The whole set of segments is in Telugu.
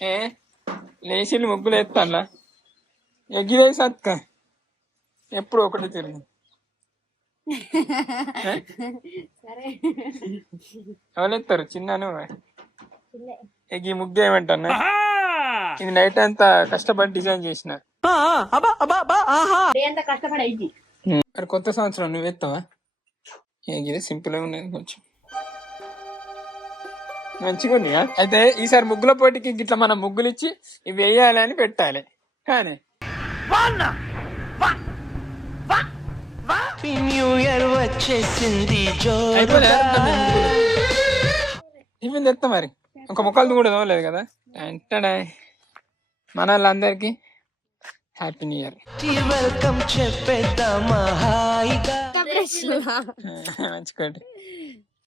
ఏ లేచిలు ముగ్గులు ఎత్తాలా ఎగ్గివేసి అక్క ఎప్పుడు ఒకటి తిరిగి ఎవరెత్తారు చిన్నాను ఎగ్గి ముగ్గు ఏమంటాను ఇది నైట్ అంతా కష్టపడి డిజైన్ చేసిన మరి కొత్త సంవత్సరం నువ్వు ఎత్తావా ఇది సింపుల్ గా ఉన్నది కొంచెం మంచిగా ఉన్నాయా అయితే ఈసారి ముగ్గుల పోటీకి ఇట్లా మనం ముగ్గులు ఇచ్చి ఇవి వేయాలి అని పెట్టాలి కానీ న్యూ ఇయర్ వచ్చేసింది టిఫిన్ తెస్తా మరి ఒక ముక్కలు కూడా తోలేదు కదా వెంటనే మన వాళ్ళందరికీ హ్యాపీ న్యూ ఇయర్ వెల్కమ్ చెప్పేద్దామా మంచికోటి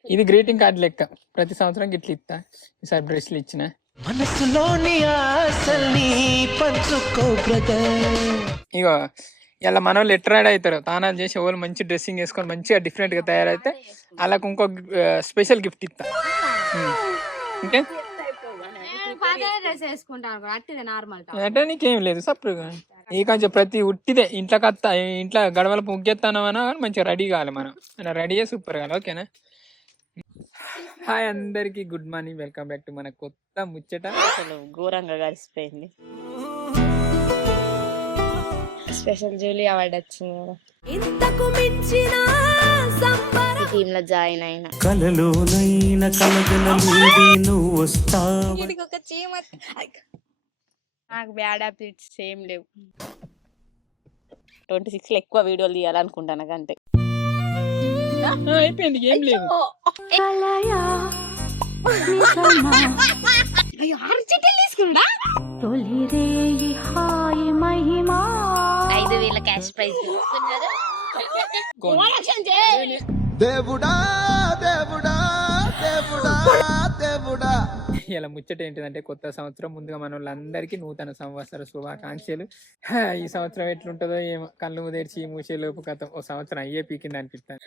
ఇది గ్రీటింగ్ కార్డు లెక్క ప్రతి సంవత్సరం గిట్ల ఇస్తా ఈసారి బ్రష్లు ఇచ్చిన మనసులోని ఆశల్ని పంచుకో బ్రదర్ ఇగో ఇలా మన వాళ్ళు ఎట్రాడ్ అవుతారు తానాలు చేసి వాళ్ళు మంచి డ్రెస్సింగ్ వేసుకొని మంచిగా డిఫరెంట్ గా తయారైతే వాళ్ళకు ఇంకో స్పెషల్ గిఫ్ట్ ఇస్తా ఓకే అంటే నీకేం లేదు సపరేట్గా ఈ కొంచెం ప్రతి ఉట్టిదే ఇంట్లో కత్తా ఇంట్లో గడవల ముగ్గెత్తాను అని మంచిగా రెడీ కావాలి మనం రెడీ సూపర్ కావాలి ఓకేనా హాయ్ అందరికి good morning welcome back to మన కొత్త ముచ్చట అసలు ఘోరంగా కలిసిపోయింది స్పెషల్ జూలీ అవార్డు వచ్చింది కదా ఇంతకు మించిన టీమ్ లో జాయిన్ అయినా కలలోనైన కలగలలేది నువ్వు వస్తావు ఒక చీమ నాకు బ్యాడ్ హ్యాబిట్స్ ఏం లేవు 26 లో ఎక్కువ వీడియోలు తీయాలనుకుంటాను అంతే అయిపోయింది ఏం లేదు 5,000 క్యాష్ ప్రైజ్ దేవుడా దేవుడా దేవుడా దేవుడా ఇలా ముచ్చట ఏంటిదంటే కొత్త సంవత్సరం ముందుగా మన వాళ్ళందరికీ నూతన సంవత్సర శుభాకాంక్షలు ఈ సంవత్సరం ఎట్లుంటుందో ఏమో కళ్ళు తెరిచి మూసేలోపు కథ ఓ సంవత్సరం అయ్యే పీకింది అనిపిస్తాను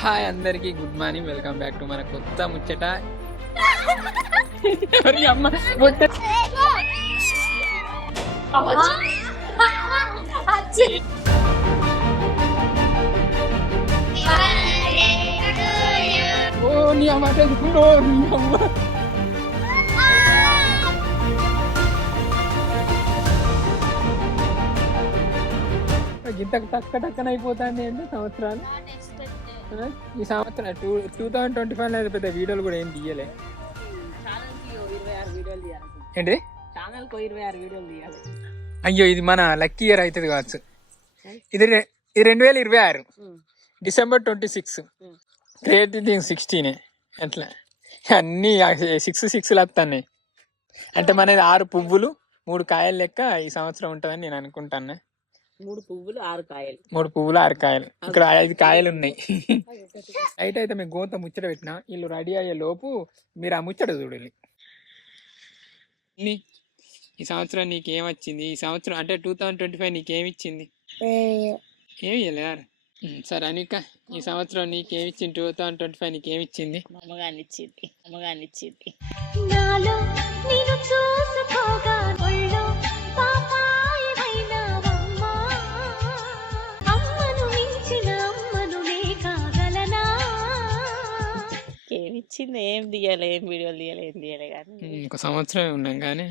హాయ్ అందరికి good morning welcome back to మన కొత్త ముచ్చట అమ్మ ఓ నీ అమ్మ నీ అమ్మ ఇంత టక్కన అయిపోతాండి ఏంటో సంవత్సరాలు ఈ సంవత్సరం 2025 లో పెద్ద వీడియోలు కూడా ఏం తీయలే ఏంటి అయ్యో ఇది మన లక్కీ ఇయర్ అవుతుంది కావచ్చు ఇది 2026 December 26 రేటింగ్ 16 అట్లా అన్ని 6 వస్తాయి అంటే మనది 6 పువ్వులు 3 కాయలు లెక్క ఈ సంవత్సరం ఉంటుందని నేను అనుకుంటాను 3 పువ్వులు 6 కాయలు 3 పువ్వులు 6 కాయలు ఇక్కడ 5 కాయలు ఉన్నాయి అయితే మేము గోంత ముచ్చట పెట్టినా వీళ్ళు రెడీ అయ్యే లోపు మీరు ఆ ముచ్చట చూడాలి ఈ సంవత్సరం నీకేమొచ్చింది ఈ సంవత్సరం అంటే 2025 నీకేమిచ్చింది ఏమి ఇవ్వలేదు సరే అనిక ఈ సంవత్సరం నీకేమిచ్చింది 2025 నీకేమిచ్చింది అమ్మగానిచ్చింది ఏమిచ్చింది ఏం తీయాలి ఏం వీడియోలు తీయాలి ఏం తీయాలి కానీ ఒక సంవత్సరం ఉన్నాం కానీ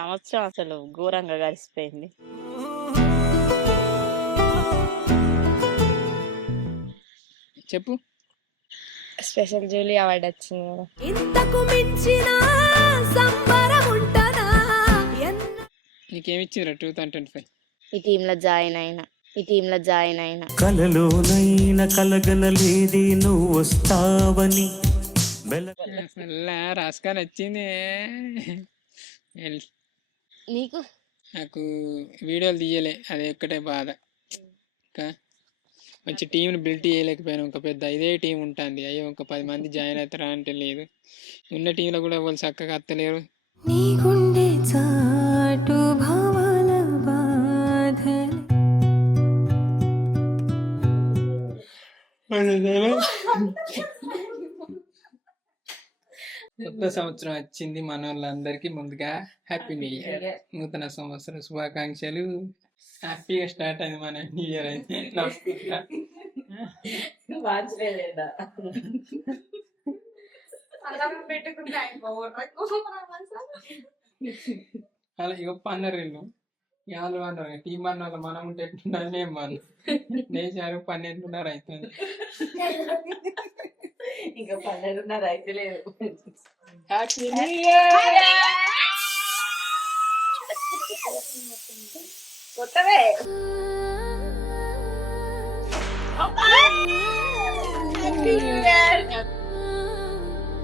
సంవత్సరం అసలు ఘోరంగా కలిసిపోయింది చెప్పు స్పెషల్ జూలీ అవార్డు వచ్చింది కదా ఇంతకు మించిన సంబరం ఉంటదా నీకేమిచ్చిండ్రా 2025 ఈ టీమ్ లో జాయిన్ అయినా కలలోనైన కలగనలేది నువ్వు వస్తావని రాసుకొని వచ్చింది నీకు నాకు వీడియోలు తీయలే అది ఒక్కటే బాధ ఇంకా మంచి టీంని బిల్డ్ చేయలేకపోయాను ఒక పెద్ద ఇదే టీం ఉంటుంది అయ్యో ఒక 10 మంది జాయిన్ అవుతారా అంటే లేదు ఉన్న టీంలో కూడా వాళ్ళు చక్కగా అత్తలేరు కొత్త సంవత్సరం వచ్చింది మన వాళ్ళందరికీ ముందుగా హ్యాపీ న్యూ ఇయర్. నూతన సంవత్సర శుభాకాంక్షలు. హ్యాపీగా స్టార్ట్ అయింది మన న్యూ ఇయర్ అయితే. అలా ఇక పన్నరు వీళ్ళు యాళ్ళు అన్నారు టీం అన్నారు మనం ఉంటే ఎట్లున్నారు మేము వాళ్ళు నేసారు 12:30 అవుతుంది. ఇంకా 12:30 అయితే లేదు. Happy new year. కొత్తవే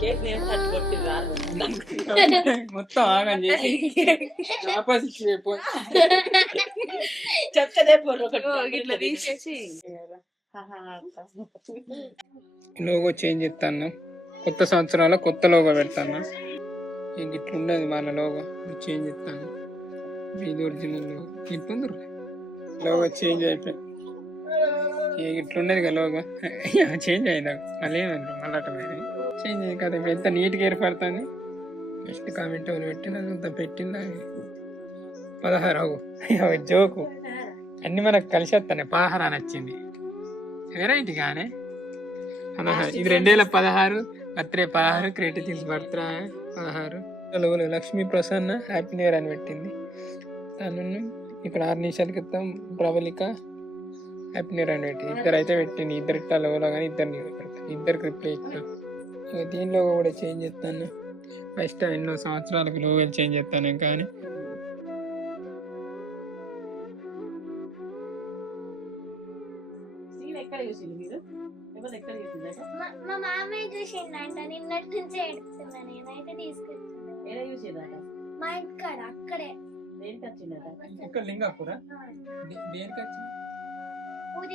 కేక్ నేను పట్టుకొట్టి రాను. మొత్తం ఆగం చేసి వాపస్ ఇచ్చిపోయి చెప్తేనే పోరు ఒకటి ఇట్లా తీసేసి లోగో చేంజ్ చేస్తాను. కొత్త సంవత్సరాల కొత్త లోగో పెడతాను. ఇంక ఇట్లుండదు మన లోగో చేంజ్ చేస్తాను. ఇది ఒరిజినల్ లోగో ఇట్లుంది. లోగో చేంజ్ అయిపోయి ఇట్లుండదు కదా లోగో చేంజ్ అయిందా మళ్ళీ ఏమంటారు మళ్ళీ అటమైంది చేంజ్ అయ్యి కదా. ఇప్పుడు ఎంత నీట్గా ఏర్పడుతుంది. బెస్ట్ కామెంట్ ఎవరు పెట్టిన అంత పెట్టిందా 16 జోకు అన్ని మనకు కలిసి వస్తాయి. 16 నచ్చింది వెరైటీ కానీ 16. ఇది 2016 birthday 16 creative birthday 16. Lakshmi Prasanna happy new year అని పెట్టింది. తను ఇక్కడ 6 నిమిషాల క్రితం ప్రబలిక హ్యాపీ న్యూ ఇయర్ అని పెట్టింది. ఇద్దరు అయితే పెట్టింది. ఇద్దరు ఇట్లా లోలో కానీ ఇద్దరికి రిప్లై ఇస్తాను. ఇక దీనిలో కూడా చేంజ్ చేస్తాను. ఫస్ట్ ఎన్నో సంవత్సరాలకు లోగోలు చేంజ్ చేస్తాను కానీ మా మామయ్య చూసిండంట నిన్నటి నుంచి ఏడుస్తున్నా నేనైతే తీసుకొచ్చింది మా ఇంటికాడ అక్కడే ఇక్కడ లింగాపుర దేనికి వచ్చింది పూజ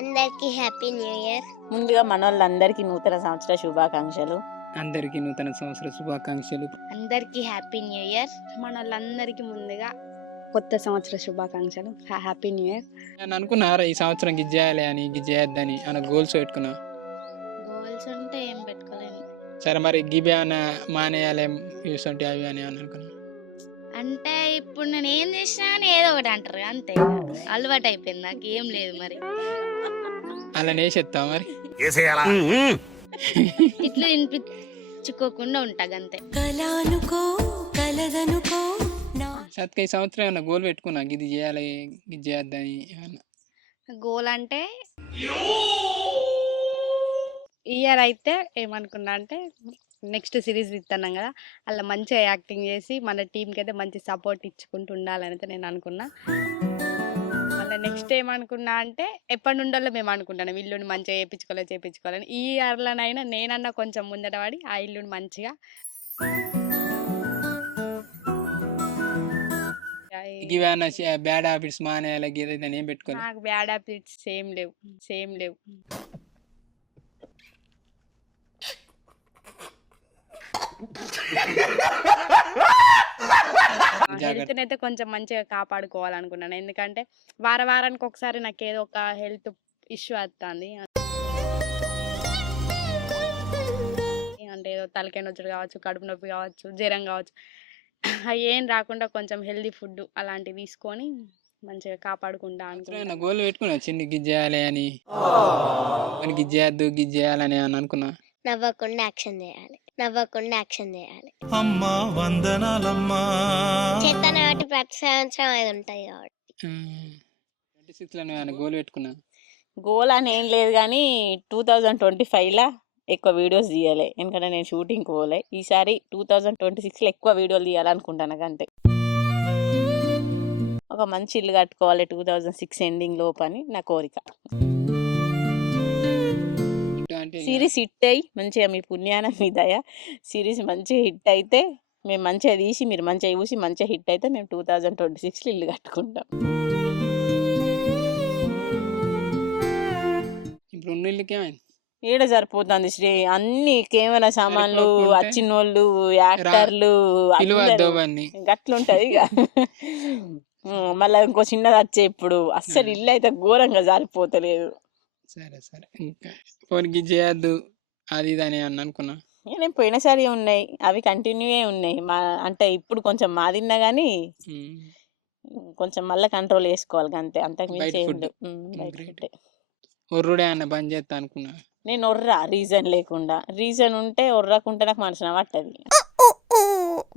అందరికి హ్యాపీ న్యూ ఇయర్. ముందుగా మన వాళ్ళందరికీ నూతన సంవత్సర శుభాకాంక్షలు. అందరికీ నూతన సంవత్సర శుభాకాంక్షలు. అందరికి హ్యాపీ న్యూ ఇయర్. మన వాళ్ళందరికీ ముందుగా కొత్త సంవత్సర శుభాకాంక్షలు. Happy new year. నేను అనుకున్నారా ఈ సంవత్సరం గిజ్ చేయాలి అని గిజ్ చేయొద్దని అన్న గోల్స్ పెట్టుకున్నా. గోల్స్ అంటే ఏం పెట్టుకోలేను. సరే మరి గిబే అన్న మానేయాలి యూస్ ఉంటే అవి అని అనుకున్నా. అంటే ఇప్పుడు నేను ఏం చేసినా కానీ ఏదో ఒకటి అంటారు అంతే. అలవాటు అయిపోయింది నాకు ఏం లేదు మరి. అలా నేసేస్తా మరి ఇట్లా వినిపించుకోకుండా ఉంటా అంతే. సత్క ఈ సంవత్సరం ఏమన్నా గోల్ పెట్టుకున్నా ఇది చేయాలి ఇది చేయొద్దని ఏమన్నా. గోల్ అంటే ఇయర్ అయితే ఏమనుకున్నా అంటే నెక్స్ట్ సిరీస్ ఇస్తున్నాం కదా అలా మంచిగా యాక్టింగ్ చేసి మన టీంకి అయితే మంచి సపోర్ట్ ఇచ్చుకుంటూ ఉండాలని అయితే నేను అనుకున్నా. మళ్ళీ నెక్స్ట్ ఏమనుకున్నా అంటే ఎప్పటి నుండో మేము అనుకుంటాను ఇల్లుని మంచిగా చేయించుకోవాలని. ఈ ఇయర్లోనైనా నేనన్నా కొంచెం ముందట పడి ఆ ఇల్లుని మంచిగా బ్యాడ్ హ్యాబిట్స్ మానేయాలి ఏం పెట్టుకోవాలి. నాకు బ్యాడ్ హ్యాబిట్స్ సేమ్ లేవు. హెల్త్ అయితే కొంచెం మంచిగా కాపాడుకోవాలనుకున్నాను. ఎందుకంటే వారానికి ఒకసారి నాకు ఏదో ఒక హెల్త్ ఇష్యూ వస్తుంది. అంటే ఏదో తలకాయ నొచ్చుడు కావచ్చు, కడుపు నొప్పి కావచ్చు, జ్వరం కావచ్చు, అవి ఏం రాకుండా కొంచెం హెల్తీ ఫుడ్ అలాంటివి తీసుకొని మంచిగా కాపాడుకుంటా అనుకున్నా. గోల్ పెట్టుకున్నా చిన్న గిజ్జేయాలి అని గిజ్జేయద్దు గిజ్జేయాలని అని అనుకున్నా. నవ్వకుండా యాక్షన్ చేయాలి. అమ్మా వందనాలమ్మా. చేతన కాబట్టి ప్రతి సంవత్సరం అది ఉంటాయి కాబట్టి 26లో గోల్ పెట్టుకున్నా. గోల్ అని ఏం లేదు కానీ 2025లో ఎక్కువ వీడియోస్ తీయాలి. ఎందుకంటే నేను షూటింగ్కి పోలే. ఈసారి 2026లో ఎక్కువ వీడియోలు తీయాలనుకుంటాను. అంతే. ఒక మంచి ఇల్లు కట్టుకోవాలి 2006 ఎండింగ్ లోపు అని నా కోరిక. సిరీస్ హిట్ అయ్యి మంచిగా మీ పుణ్యాన మీ దయ సిరీస్ మంచిగా హిట్ అయితే మేము మంచిగా తీసి మీరు మంచిగా చూసి మంచిగా హిట్ అయితే మేము 2026లో ఇల్లు కట్టుకుంటాం. ఇప్పుడు ఉన్న ఇల్లుకి ఏమైంది? ఏడ సరిపోతుంది శ్రీ, అన్ని కెమెరా సామాన్లు, సరిపోకుంటే వచ్చినోళ్ళు, యాక్టర్లు పిలువద్దు అందరూ అవన్నీ. గట్లుంటది ఇక. మళ్ళీ ఇంకో చిన్నది వచ్చే ఇప్పుడు అస్సలు ఇల్లు అయితే ఘోరంగా జారిపోతలేదు. సరే ఇంకా ఫోన్కి చేయొద్దు అది ఇది అని అనుకున్నా. నేను పోయినసారి ఉన్నాయి అవి కంటిన్యూ ఉన్నాయి. అంటే ఇప్పుడు కొంచెం మాదిన్నా కానీ కొంచెం మళ్ళీ కంట్రోల్ చేసుకోవాలి అంతే, అంతకు మించి ఏం లేవు. బయట ఫుడ్డే. ఒర్రుడే అన్న బంద్ చేస్తా అనుకున్నా. నేను ఒర్రా రీజన్ లేకుండా, రీజన్ ఉంటే ఒర్రకుంటే నాకు మనసున పట్టది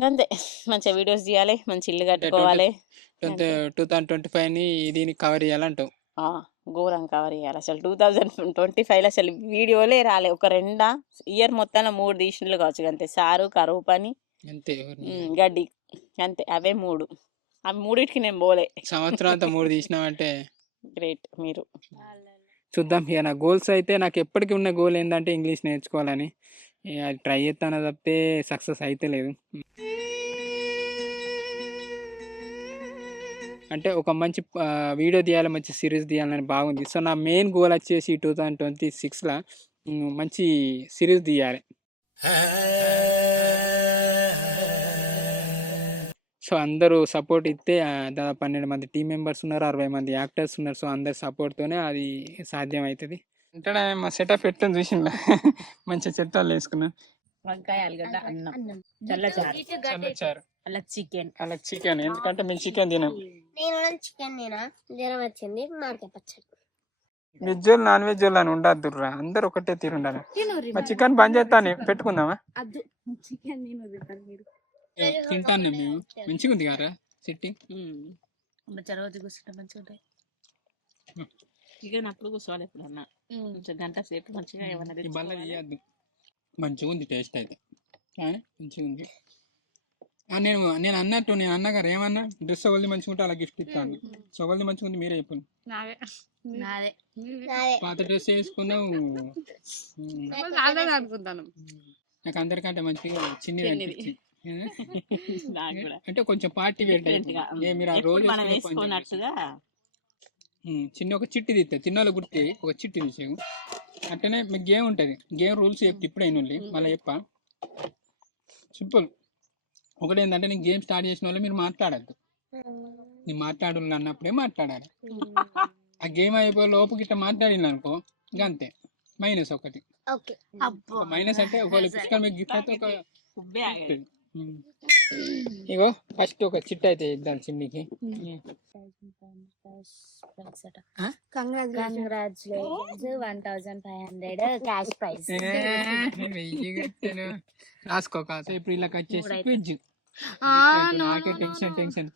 అంతే. మంచిగా వీడియోస్ తీయాలి, మంచి ఇల్లు కట్టుకోవాలి. 2025ని దీన్ని కవర్ చేయాలంటావు. ఘోరం కవర్ చేయాలి అసలు. 2025లో అసలు వీడియోలే రాలే. ఒక ఇయర్ మొత్తాన 3 తీసినట్లు కావచ్చు అంతే. సారు, కరువు పని, అంతే గడ్డి, అంతే. అవే 3. అవి 3టికి నేను పోలే. సంవత్సరం అంతా 3 తీసినావంటే గ్రేట్ మీరు. చూద్దాం ఇక. నా గోల్స్ అయితే నాకు ఎప్పటికీ ఉన్న గోల్ ఏంటంటే ఇంగ్లీష్ నేర్చుకోవాలని. అది ట్రై చేస్తాను తప్పితే సక్సెస్ అయితే లేదు. అంటే ఒక మంచి వీడియో తీయాలి, మంచి సిరీస్ తీయాలని బాగుంది. సో నా మెయిన్ గోల్ వచ్చేసి 2026లో మంచి సిరీస్ తీయాలి. సో అందరూ సపోర్ట్ ఇస్తే దాదాపు 12 మంది టీం మెంబర్స్ ఉన్నారు, 60 మంది యాక్టర్స్ ఉన్నారు. సో అందరి సపోర్ట్తోనే అది సాధ్యం అవుతుంది. అంటే మా సెటప్ ఎట్లా చూసిందా, మంచి చెట్టాలు వేసుకున్నా. వంకాయ, ఆలుగడ్డ, అన్నం, చల్లచారు, అలా చికెన్. ఎందుకంటే మేము చికెన్ తినాం. నేను చికెన్ తినా, జ్వరం వచ్చింది, మామిడికాయ పచ్చడి. వెజ్ వాళ్ళు నాన్ వెజ్ వాళ్ళు అని ఉండద్దుర్రా, అందరు ఒకటే తీరు ఉండాలి. మా చికెన్ బంద్ చేస్తాను, పెట్టుకుందామా? తింటాను మేము. మంచిగా ఉంది కదా సిట్టింగ్. రోజు కూర్చుంటే మంచిగా ఉంటాయి. చికెన్ అప్పుడు కూర్చోవాలి ఎప్పుడన్నా, కొంచెం గంట సేపు మంచిగా ఏమన్నా బల్ల తీయద్దు. మంచిగా ఉంది టేస్ట్ అయితే, మంచిగా ఉంది. నేను అన్నట్టు నేను అన్నగారు ఏమన్నా డ్రెస్ ఒకళ్ళది మంచిగా ఉంటే అలా గిఫ్ట్ ఇస్తాను. సో ఒకళ్ళది మంచిగా ఉంది మీరే చెప్పండి. పాత డ్రెస్ వేసుకున్నావు, నాకు అందరికంటే మంచిగా చిన్నది అనిపించింది. అంటే కొంచెం పార్టీ వేర్ మీరు ఆ రోజు చిన్న ఒక చిట్టి తీస్తా, చిన్న గుర్తి ఒక చిట్టి తీసాము. అట్లనే మీకు గేమ్ ఉంటుంది, గేమ్ రూల్స్ చెప్తే ఇప్పుడైనా మళ్ళీ చెప్ప. సింపుల్. ఒకటి ఏంటంటే నేను గేమ్ స్టార్ట్ చేసిన వాళ్ళు మీరు మాట్లాడద్దు, నేను మాట్లాడాలి అన్నప్పుడే మాట్లాడాలి. ఆ గేమ్ అయిపోయే లోపు గిట్ట మాట్లాడింది అనుకో ఇంకా అంతే, మైనస్ ఒకటి. మైనస్ అంటే ఒకవేళ పుస్తకం మీకు గిఫ్ట్ అయితే ఒక ఇగో ఫస్ట్ ఒక చిట్ అయితే ఇద్దాం చిన్నికి. రాసుకో కాసే. ఇప్పుడు ఇలా వచ్చేసి క్విజ్. నాకే టెన్షన్.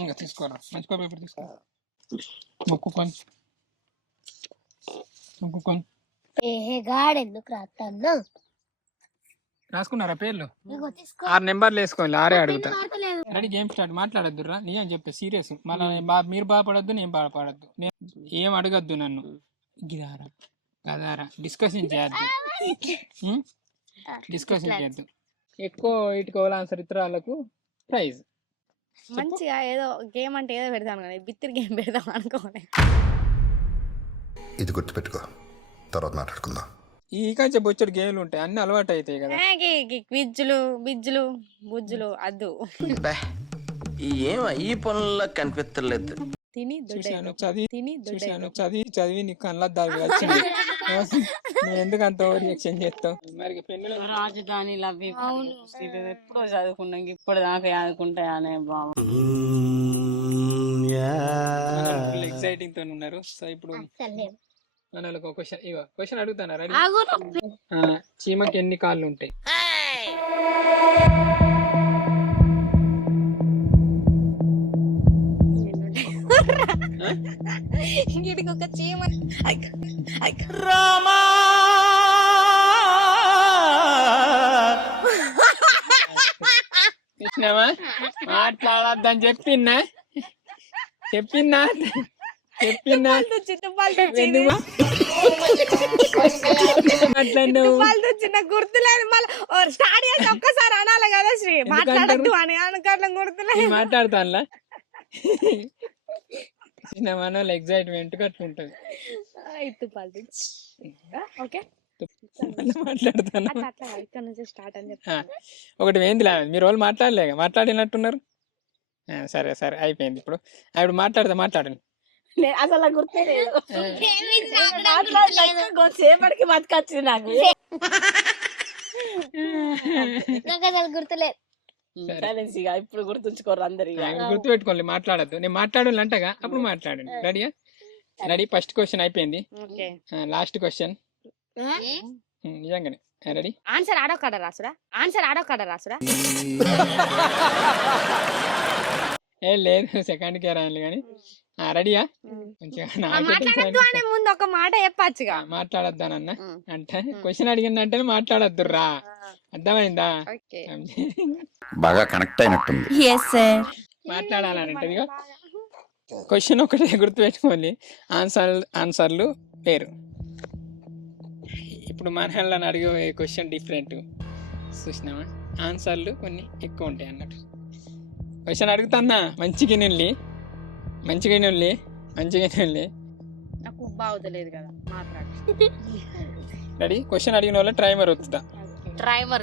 ఇంకా తీసుకోరా, మంచి పేపర్ తీసుకో. మొక్కుకొని రాసుకున్నారా పేర్లు? 6 నెంబర్లు వేసుకోవాలి, 6 అడుగుతా. Ready, game start. మాట్లాడద్దురా, నేను చెప్పే సీరియస్. మళ్ళీ మీరు బాధపడద్దు, నేను బాధపడద్దు. నేను ఏం అడగద్దు నన్ను. గిదారా గదారా డిస్కషన్ చేయద్దు, డిస్కషన్ చేయద్దు. ఎక్కువ ఇటుకోవాలి ఆన్సర్ ఇతర వాళ్ళకు ప్రైజ్. మంచిగా ఏదో గేమ్ అంటే ఏదో పెడతాను కానీ బిత్తిరి గేమ్ పెడదాం అనుకోని. ఇది గుర్తుపెట్టుకో, తర్వాత మాట్లాడుకుందాం. ఈ కంచె బొచ్చడి గేమ్లు ఉంటాయి, అన్ని అలవాటు అవుతాయి కదా. క్విజ్లు, బిజ్జులు, బుజ్జులు అద్దు. ఈ పనుల్లో కనిపించలేదు. చదివి నీకు కళ్ళ దారి వచ్చింది. నేను ఎందుకు అంత రియాక్షన్ చేస్తావు? మరి రాజధాని లవ్ ఎప్పుడో చదువుకున్నాం, ఇప్పుడు దాకా చదువుకుంటాయనే బాబు. ఎక్సైటింగ్ తో ఉన్నారు. సో ఇప్పుడు మనకు ఒక క్వశ్చన్ అడుగుతాను. రెడీ? చీమకి ఎన్ని కాళ్ళు ఉంటాయి? ఒక చీమ మాట్లాడద్దని చెప్పిన్నా చిన్న గుర్తులేదు. మళ్ళీ స్టార్ట్ చేసి ఒక్కసారి అనాలి కదా శ్రీ, మాట్లాడద్దు అని అనుకోవడం గుర్తులేదు. మాట్లాడతానులా చిన్న మనోళ్ళ ఎగ్జైట్మెంట్ అట్లుంటది. ఆಯ್ತು పాల్ది ఓకే మాట్లాడుతాను. అట్లా అట్లా కాదు, ఇక్కడ నుంచి స్టార్ట్ అని ఆ, చెప్తాను. ఒకటి ఏందిలా మీరు వాళ్ళు మాట్లాడినట్టున్నారు. సరే సరే అయిపోయింది. ఇప్పుడు మాట్లాడండి. అసలు నాకు గుర్తే లేదు. నాకు సేపటికి బతకొచ్చింది నాకు. అసలు గుర్తులేదు. సరే. సైలెన్స్ ఇక ఇప్పుడు గుర్తుంచుకోరు అందరు ఇక. గుర్తుపెట్టుకోండి, మాట్లాడద్దు. నేను మాట్లాడాలంటగా అప్పుడు మాట్లాడండి. రెడీయా? రెడీ. ఫస్ట్ క్వశ్చన్ అయిపోయింది. ఓకే లాస్ట్ క్వశ్చన్ నిజంగానే రెడీ. ఆన్సర్ ఆడొక్కడ రాసురా. ఏం లేదు, సెకండ్ కే రాయాలి కానీ. రెడీయా? మంచిగా మాట్లాడద్దు అనే ముందు ఒక మాట చెప్పచ్చుగా. మాట్లాడద్దానన్న అంటే క్వశ్చన్ అడిగిందంటేనే మాట్లాడద్దు రా. అర్థమైందా? ఓకే బాగా కనెక్ట్ అయినట్టుంది. మాట్లాడాలంటే ఇదిగో క్వశ్చన్ ఒకటే గుర్తుపెట్టుకోవాలి. ఆన్సర్లు వేరు. ఇప్పుడు మనల్ని అడిగే క్వశ్చన్ డిఫరెంట్ చూసినామా? ఆన్సర్లు కొన్ని ఎక్కువ ఉంటాయి అన్నట్టు. క్వశ్చన్ అడుగుతాన్నా మంచిగా నిల్లి. నాకు బాగుతలేదు కదా మాట్లాడు. రెడీ? క్వశ్చన్ అడిగిన వాళ్ళ టైమర్ వస్తుందా? టైమర్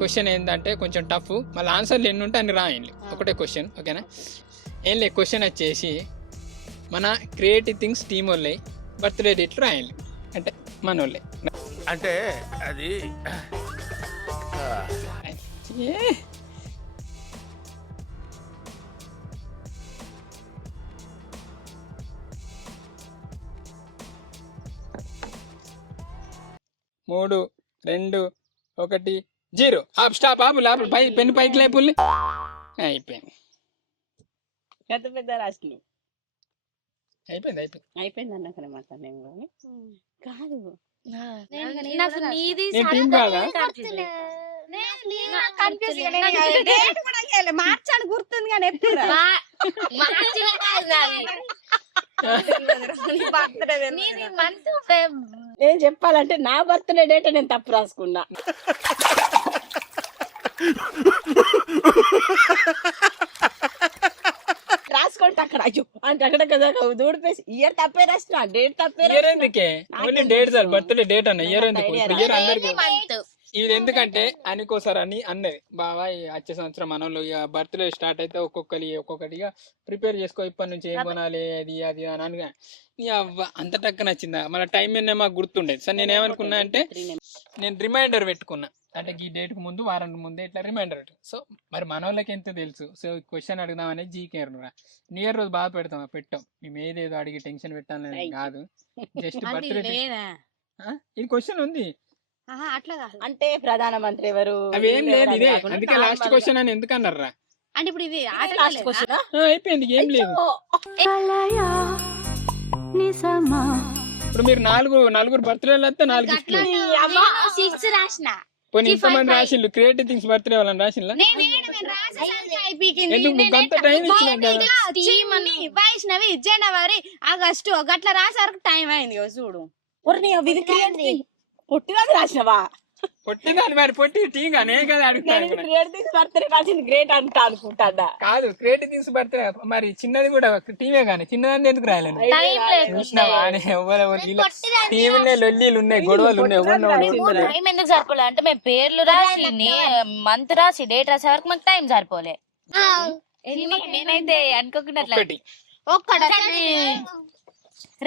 క్వశ్చన్ ఏంటంటే కొంచెం టఫ్. మళ్ళీ ఆన్సర్లు ఎన్ని ఉంటే అన్ని రాయండి. ఒకటే క్వశ్చన్, ఓకేనా? ఏం లేదు, క్వశ్చన్ వచ్చేసి మన క్రియేటివ్ థింగ్స్ టీమ్ వాళ్ళే బర్త్డే డేట్లు రాయాలి. అంటే మన వాళ్ళే. అంటే అది ఏ మూడు, 2, 1, 0. స్టాప్. లోపల పెన్ను పైకి లేపుల్ని. అయిపోయింది. పెద్ద పెద్ద రాష్ట్రం అయిపోయింది. అన్నకనే మాట్లాడే కాదు. నాకు నీది నేను టీం కాదా? మార్చాడు గుర్తుంది కానీ ఎప్పుడు నేను చెప్పాలంటే నా బర్త్డే డేట్ నేను తప్పు రాసుకున్నా. రాసుకోండి అక్కడ. అయ్యో అంటే అక్కడ కదా దూడిపేసి ఇయర్ తప్పే రాసిన, డేట్ తప్పే ఇయర్ ఎందుకే? Only date sir, birthday date అన్న. ఇయర్ ఎందుకు? ఇయర్ అందరికి ఇది ఎందుకంటే అనుకోసారి అని అన్నది బావా. వచ్చే సంవత్సరం మనోళ్ళు బర్త్డే స్టార్ట్ అయితే ఒక్కొక్కటిగా ప్రిపేర్ చేసుకో, ఇప్పటి నుంచి ఏం కొనాలి అది అని అనగా అంత టక్క నచ్చిందా? మన టైం మీద మాకు గుర్తుండేది సార్. నేను ఏమనుకున్నా అంటే నేను రిమైండర్ పెట్టుకున్నా. అంటే ఈ డేట్కి ముందు వారం ముందే ఇట్లా రిమైండర్ పెట్టు. సో మరి మన వాళ్ళకి ఎంత తెలుసు. సో క్వశ్చన్ అడుగుదాం అనేది జీకేర్. న్యూ ఇయర్ రోజు బాగా పెట్టాం. మేము ఏదేదో అడిగి టెన్షన్ పెట్టాలని కాదు. జస్ట్ బర్త్డే ఇది క్వశ్చన్ ఉంది. అట్లా కాదు అంటే ప్రధానమంత్రి ఎవరు అవేం లేదు. ఇదే అందుకే లాస్ట్ క్వశ్చన్ అని ఎందుకు అన్నారా? అంటే ఇప్పుడు ఇది లాస్ట్ క్వశ్చన్ అయిపోయింది, ఏం లేదు. ఇప్పుడు మీరు నలుగురు బర్త్డేలు వస్తే 4 గిఫ్ట్లు. 6 రాసిన. పోనీ ఇంతమంది రాసిండ్రు క్రియేటివ్ థింగ్స్ బర్త్డే వాళ్ళని రాసిండ్లా? ఎందుకు అంత టైం ఇచ్చినాం కదా? వైష్ణవి జనవరి ఆగస్టు గట్ల రాసే వరకు టైం అయింది చూడు. పొట్టినది రాసినవా? పొట్టింది మరి పొట్టి టీం గానే కదా అడుగుతాను. బర్త్డే రాసింది గ్రేట్ అంట అనుకుంటా. కాదు, క్రియేటివ్ థింగ్స్ బర్త్డే మరి చిన్నది కూడా టీమే గానీ చిన్నదాన్ని ఎందుకు రాయలేదు? చూసినావా? టీంలే లొల్లీలు ఉన్నాయి, గొడవలు ఉన్నాయి. టైం ఎందుకు సరిపోలే అంటే మేము పేర్లు రాసి మంత్ రాసి డేట్ రాసే వరకు మాకు టైం సరిపోలే. నేనైతే అనుకోకుండా ఒక్కటి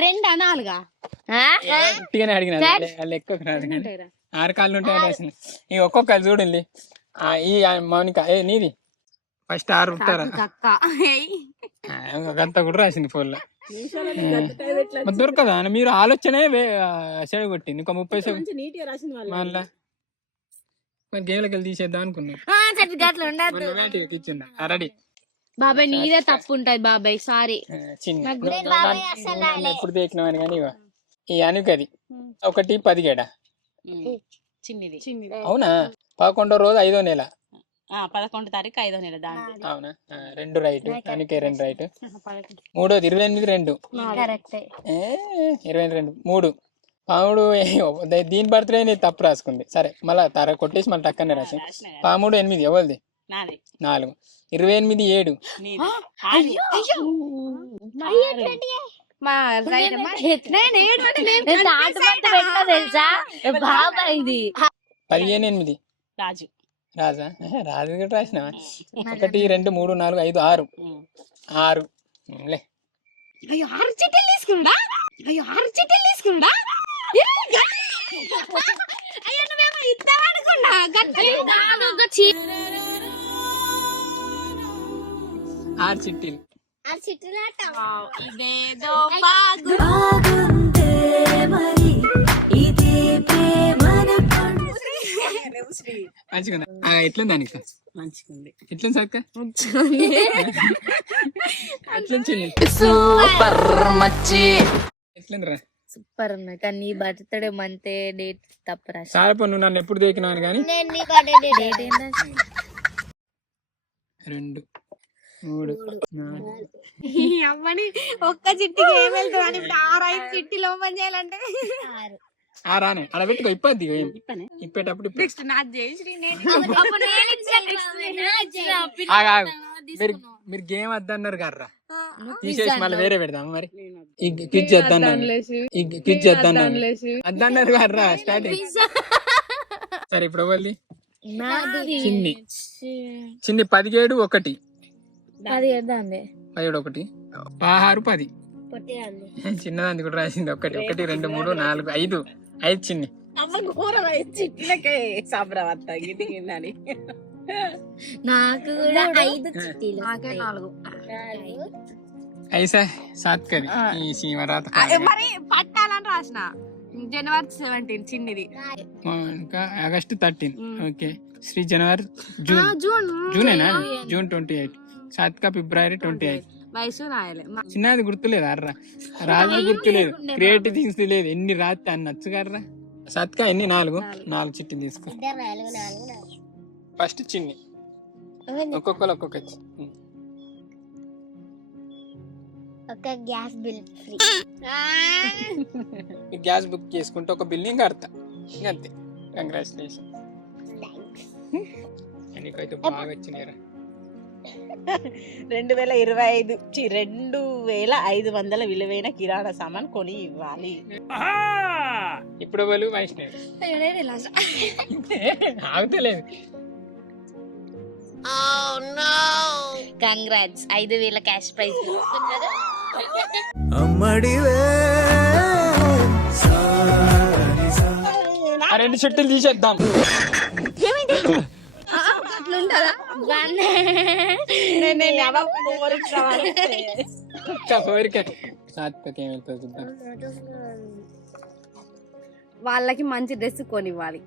2 అనాలుగా గట్టిగానే అడిగిన వాళ్ళు ఎక్కువ రాదు కానీ 6 కాళ్ళు ఉంటాయి రాసింది. ఇక ఒక్కొక్కరు చూడండి. ఈ మౌనిక నీది ఫస్ట్ 6 ఉంటారా? గంత కూడా రాసింది ఫోన్లో. దొరకదా? మీరు ఆలోచనే చెడగొట్టింది. ఇంకో 30 సెకండ్ మళ్ళా మరి గేమ్లకి వెళ్ళి తీసేద్దాం అనుకున్నాను. ఇచ్చిందా? రెడీ బాబాయ్ నీదే తప్పు ఉంటది బాబాయ్, సారీ. చిన్న ఎప్పుడు తెచ్చినామని కానీ ఈ అనుకది 1, 17 చిన్నది. అవునా? 11వ రోజు 5వ నెల. 11వ తారీఖు 5వ నెల దాని. అవునా? 2 రైట్. అనుకే 2 రైట్. 3వ 28, 2 22, 3 13 దీని బర్త్డే తప్పు రాసుకుంది. సరే మళ్ళా కొట్టేసి మళ్ళీ టక్కనే రాసి 13, 8 ఎవరిది? నాది 4 28 7 నీది. ఆరు. మా రైట్ అమ్మా. నేను ఏడవని నేను పెట్టినా తెలుసా బాబా ఇది 15 8 రాజు. రాజా రాజు కూడా రాసినావా 1 2 3 4 5 6 6 లే అయ్యో 6 చిట్టీలు తీసుకున్నాడా అయ్యో నువ్వేమో ఇద్దాం అనుకున్నా గట్టిగా 6 చిట్టీలు ఆ చిట్టులాట ఇదేదో మంచిగా ఎట్లుంది దానికి మంచిగుంది. ఎట్లుంది సక్క ఎట్లుంది సూపర్ మచ్చి ఎట్లుంది రా సూపర్ ఉన్నాయి కానీ నీ బర్త్డే మంత్ డేట్ తప్ప రాసి చాలా పని నువ్వు నన్ను ఎప్పుడు దేకినాను కానీ నేను నీ బర్త్డే డేట్ ఏం రాసి 2 3 4 ఈ అమ్మని ఒక్క చిట్టికి ఏం వెళ్తుంది అని ఇప్పుడు 6 5 చిట్టీలు ఓపెన్ చేయాలంటే రానే అలా పెట్టుకో ఇప్పద్ది ఇప్పనే. ఇప్పేటప్పుడు నెక్స్ట్ నాది జయశ్రీ నేను మీరు గేమ్ వద్దన్నారు కర్రా తీసేసి మళ్ళీ వేరే పెడదాం మరి ఈ క్విజ్ వద్దన్నాను వద్దన్నారు కర్రా స్టార్టింగ్ సరే ఇప్పుడు వాళ్ళి చిన్ని 17 1 17 17 1 16 10 పొట్టిగా ఉంది. చిన్నదాన్ని కూడా రాసింది 1 1 2 3 4 5 5 చిన్ని అమ్మ ఘోరం చిట్టిలకే సాబ్రవత్త గిటి గిన్నని. నాకు కూడా 5 చిట్టీలు. 4 ఐసా సాత్కరి ఈ శివరాత మరి పట్టాలని రాసిన జనవరి 17 చిన్నిది ఇంకా ఆగస్ట్ 13 ఓకే శ్రీ జనవరి జూనేనా జూన్ 28 సాత్కా ఫిబ్రవరి 28 వయసు రాయలే చిన్నది గుర్తులేదు అర్రా రాజు గుర్తులేదు క్రియేటివ్ థింగ్స్ లేదు ఎన్ని రాత్రి అని నచ్చుగారా సత్కా ఎన్ని 4 చిట్టి తీసుకో 4 ఫస్ట్ చిన్ని ఒక్కొక్కరు ఒక్కొక్క ఒక gas bill free. Gas book చేసుకుంటే ఒక బిల్లింగ్ కడతా అంతే కంగ్రాచులేషన్ నీకైతే బాగా వచ్చినాయిరా 2500 విలువైన కిరాణా సామాన్ కొని ఇవ్వాలి. ఇప్పుడు వాళ్ళు వైష్ణవి ఆగుతలేదు కంగ్రాట్స్ 5000 క్యాష్ ప్రైజ్ ఆ 2 చెట్టులు తీసేద్దాం వాళ్ళకి మంచి డ్రెస్ కొనివ్వాలి.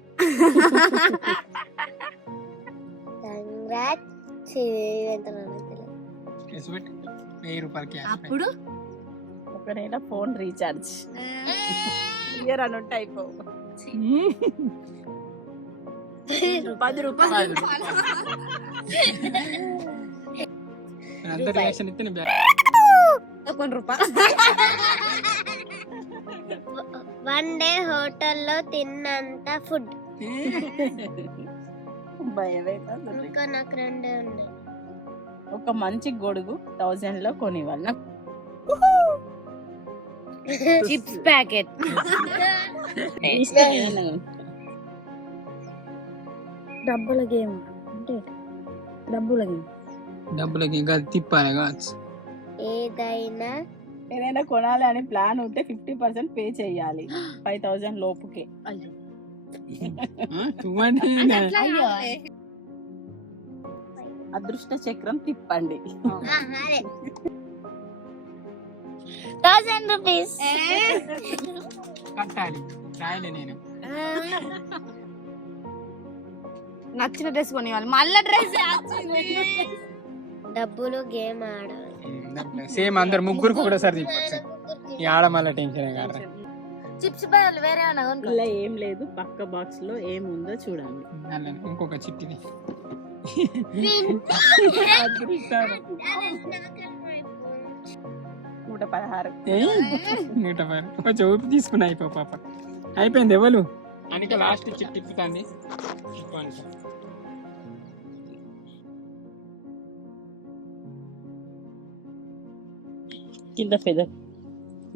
అప్పుడు ఒక నెల ఫోన్ రీఛార్జ్ ఇయర్ అని ఉంటే అయిపో 10 రూపాయలు. అందరు రియాక్షన్ ఇస్తే నేను 1 రూపాయలు. 1 డే హోటల్లో తిన్నంత ఫుడ్. ఇంకా నాకు 2 ఉన్నాయి. ఒక మంచి గొడుగు 1000 లో కొనివ్వాలి. చిప్స్ ప్యాకెట్ డబ్బుల గేమ్ అంటే డబ్బులకి ఇంకా తిప్పాలి కావచ్చు ఏదైనా కొనాలి అని ప్లాన్ ఉంటే 50% పే చేయాలి 5000 లోపుకే. అదృష్ట చక్రం తిప్పండి. 1000 రూపీస్ కట్టాలి రాయలే నేను నచ్చిన డ్రెస్ కొనివ్వాలి. మళ్ళా డ్రెస్ డబ్బులు గేమ్ ఆడాలి. సేమ్ అందరు ముగ్గురికి కూడా సరి తిప్పచ్చు ఈ ఆడ మళ్ళీ టెన్షన్ కాదు. చిప్స్ బదులు వేరే ఇలా ఏం లేదు పక్క బాక్స్ లో ఏముందో చూడండి. ఇంకొక చిట్టిది 116 కొంచెం ఊపి తీసుకున్నా అయిపో పాప అయిపోయింది. ఎవరు అనిక లాస్ట్ చిట్టి తిప్పుతాంది కింద ఫెదర్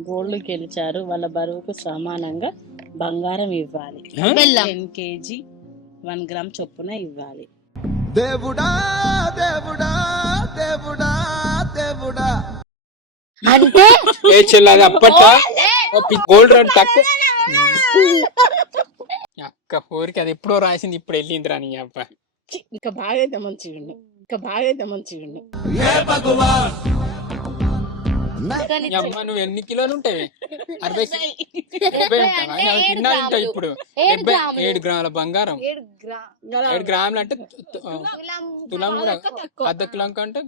గోల్డ్ గెలిచారు, వాళ్ళ బరువుకు సమానంగా బంగారం ఇవ్వాలి. 10 kg 1 గ్రామ్ చొప్పున ఇవ్వాలి. దేవుడా దేవుడా దేవుడా దేవుడా. అంటే ఏ చెల్లది అప్పట్లో గోల్డ్ రేట్ తక్కువ అక్క పోరికి అది ఎప్పుడో రాసింది ఇప్పుడు వెళ్ళింది రాని అబ్బా. ఇంకా బాగా అయితే మంచిగా ఉండు, ఇంకా బాగా అయితే మంచిగా ఉండు. కానీ అమ్మ నువ్వు ఎన్ని కిలోలు ఉంటాయి? 70 ఉంటావా? అవి తిన్నాడు ఇంకా ఇప్పుడు 7 గ్రాముల బంగారం. 7 గ్రాములు అంటే తులం కూడా అర్ధ కిలో అంటే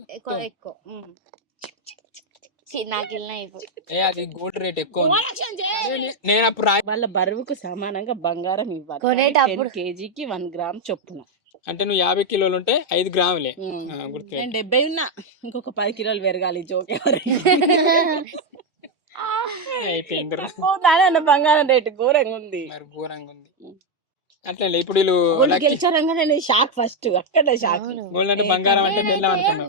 నాకు వెళ్ళినా ఇప్పుడు ఏ అది గోల్డ్ రేట్ ఎక్కువ ఉంది. నేను అప్పుడు వాళ్ళ బరువుకు సమానంగా బంగారం ఇవ్వాలి. కొనేటప్పుడు 10 kgకి 1 గ్రామ్ చొప్పున. అంటే నువ్వు 50 కిలోలు ఉంటే 5 గ్రాములే. గుర్తు నేను 70 ఉన్నా, ఇంకొక 10 కిలోలు పెరగాలి. జోక్ అయిపోయింది రా. బంగారం రేటు ఘోరంగా ఉంది. మరి ఘోరంగా ఉంది. అట్లా ఇప్పుడు వీళ్ళు గోల్డ్ గెలిచారంగా నేను షాక్, ఫస్ట్ అక్కడ షాక్. గోల్డ్ అంటే బంగారం అంటే బెల్లం అనుకున్నాం.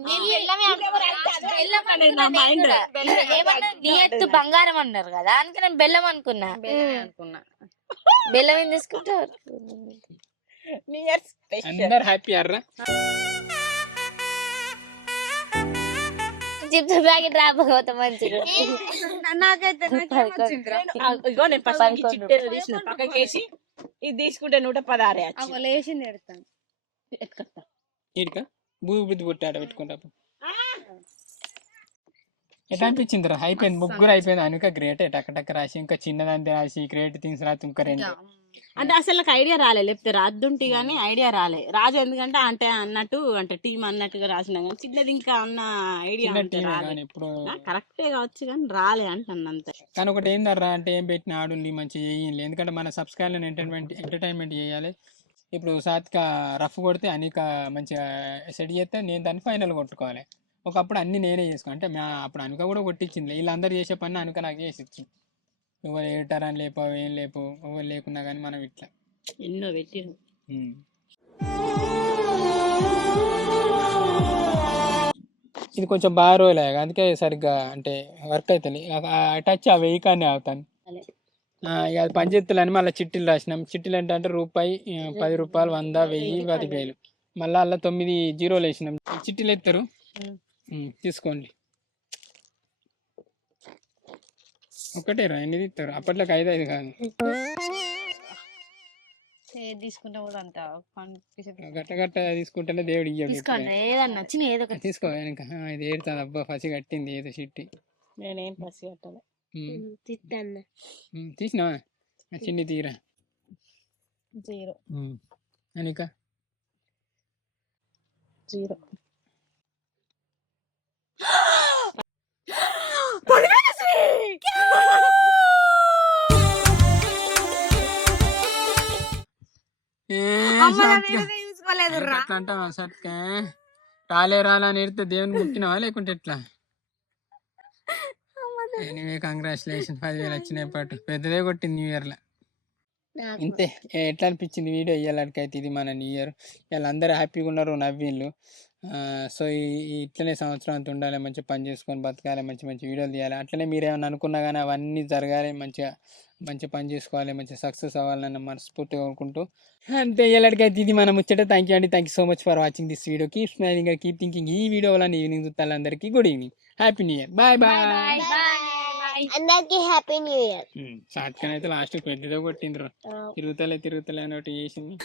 నీ ఎత్తు బంగారం అన్నారు కదా, అందుకే నేను బెల్లం అనుకున్నా. బెల్లం ఏం తీసుకుంటారు? అందరు హ్యాపీ అర్రా. చిప్స్ ప్యాకెట్ రాకపోతే మంచిగా. ఇగో నేను ఫస్ట్ చిట్టేలు తీసిన పక్కకేసి ఇది తీసుకుంటే 116 లేచింది ఎడతాను. ఎత్తుకొస్తా. ఈడికా బూది బుద్ధి పుట్టి ఆడ పెట్టుకుంటా. ఎట్లా అనిపించింది రా? అయిపోయింది, ముగ్గురు అయిపోయింది. అనుక గ్రేట్ టక్క రాసి ఇంకా చిన్నదాన్ని రాసి గ్రేట్ థింగ్స్ రాసి ఇంకా 2. అంటే అసలు నాకు ఐడియా రాలే, లేకపోతే రాద్దుంటి కానీ ఐడియా రాలే. రాజు ఎందుకంటే అంటే అన్నట్టు అంటే టీం అన్నట్టుగా రాసినా కానీ చిన్నది ఇంకా అన్న ఐడియా రాలే. కరెక్టే కావచ్చు కానీ రాలే అంటున్నా అంతే. కానీ ఒకటి ఏందర్రా అంటే ఏం పెట్టిన ఆడుండి మంచిగా చేయాలి, ఎందుకంటే మన సబ్స్క్రైబర్లను ఎంటర్టైన్మెంట్ చేయాలి. ఇప్పుడు సాత్క రఫ్ కొడితే అనేక మంచిగా సెట్ చేస్తే నేను దాన్ని ఫైనల్ కొట్టుకోవాలి. ఒకప్పుడు అన్ని నేనే చేసుకో అంటే అప్పుడు అనుక కూడా కొట్టించింది. వీళ్ళందరూ చేసే పని అనుక నాకు చేసి ఇచ్చి ఎవరు ఏటారు అని లేపావు ఏం లేపు ఎవరు లేకున్నా కానీ మనం ఇట్లా ఎన్నో పెట్టి. ఇది కొంచెం బాగా రోజులే అందుకే సరిగ్గా అంటే వర్క్ అవుతుంది. టచ్ ఆ వెయ్యి కానీ అవుతాను. ఇక అది పనిచేత్తులని మళ్ళీ చిట్టీలు రాసినాం. చిట్టీలు ఏంటంటే రూపాయి, 10 రూపాయలు, 100, 1000, 10,000 మళ్ళీ అలా 9 జీరోలు వేసినాం. చిట్టీలు ఎత్తారు తీసుకోండి. ఒకటే రా ఎన్ని ఇస్తారు? అప్పట్లోకి 5 కాదు. తీసుకుంటే కూడా అంత గట్ట తీసుకుంటేనే దేవుడు ఏదన్నా వచ్చిన ఏదో తీసుకో. ఇంకా ఇది ఏడుతుంది అబ్బా పసి కట్టింది ఏదో చిట్టి. నేనేం పసి కట్టాలి. తీసినావా? చిన్ని తీరా 0 అనిక 0. అంటావా సత్కే రాలని ఎడితే దేవుని ముట్టినావా లేకుంటే ఎట్లా? ఎనీవే కంగ్రాచులేషన్ 10,000 వచ్చినాయి పాటు పెద్దదే కొట్టింది న్యూ ఇయర్ లో. ఇంతే. ఎట్లా అనిపించింది వీడియో ఇయ్యాలకైతే? ఇది మన న్యూ ఇయర్. వీళ్ళందరూ హ్యాపీగా ఉన్నారు, నవ్విళ్ళు. సో ఇట్లనే సంవత్సరం అంతా ఉండాలి, మంచిగా పని చేసుకొని బతకాలి, మంచి మంచి వీడియోలు తీయాలి. అట్లనే మీరు ఏమన్నా అనుకున్నా కానీ అవన్నీ జరగాలి, మంచిగా పని చేసుకోవాలి, మంచిగా సక్సెస్ అవ్వాలని మనస్ఫూర్తిగా కోరుకుంటూ అంతే. ఇయ్యాలకైతే ఇది మనం ముచ్చట. Thank you so much for watching this video. Keep smiling, keep thinking. ఈ వీడియో వల్ల ఈవినింగ్ చూస్తాను. అందరికీ good evening, happy new year, bye bye. అందరికి హ్యాపీ న్యూ ఇయర్. సాత్కనైతే లాస్ట్ పెద్దదో కొట్టిండ్రు. తిరుగుతలే అన్నట్టు చేసింది.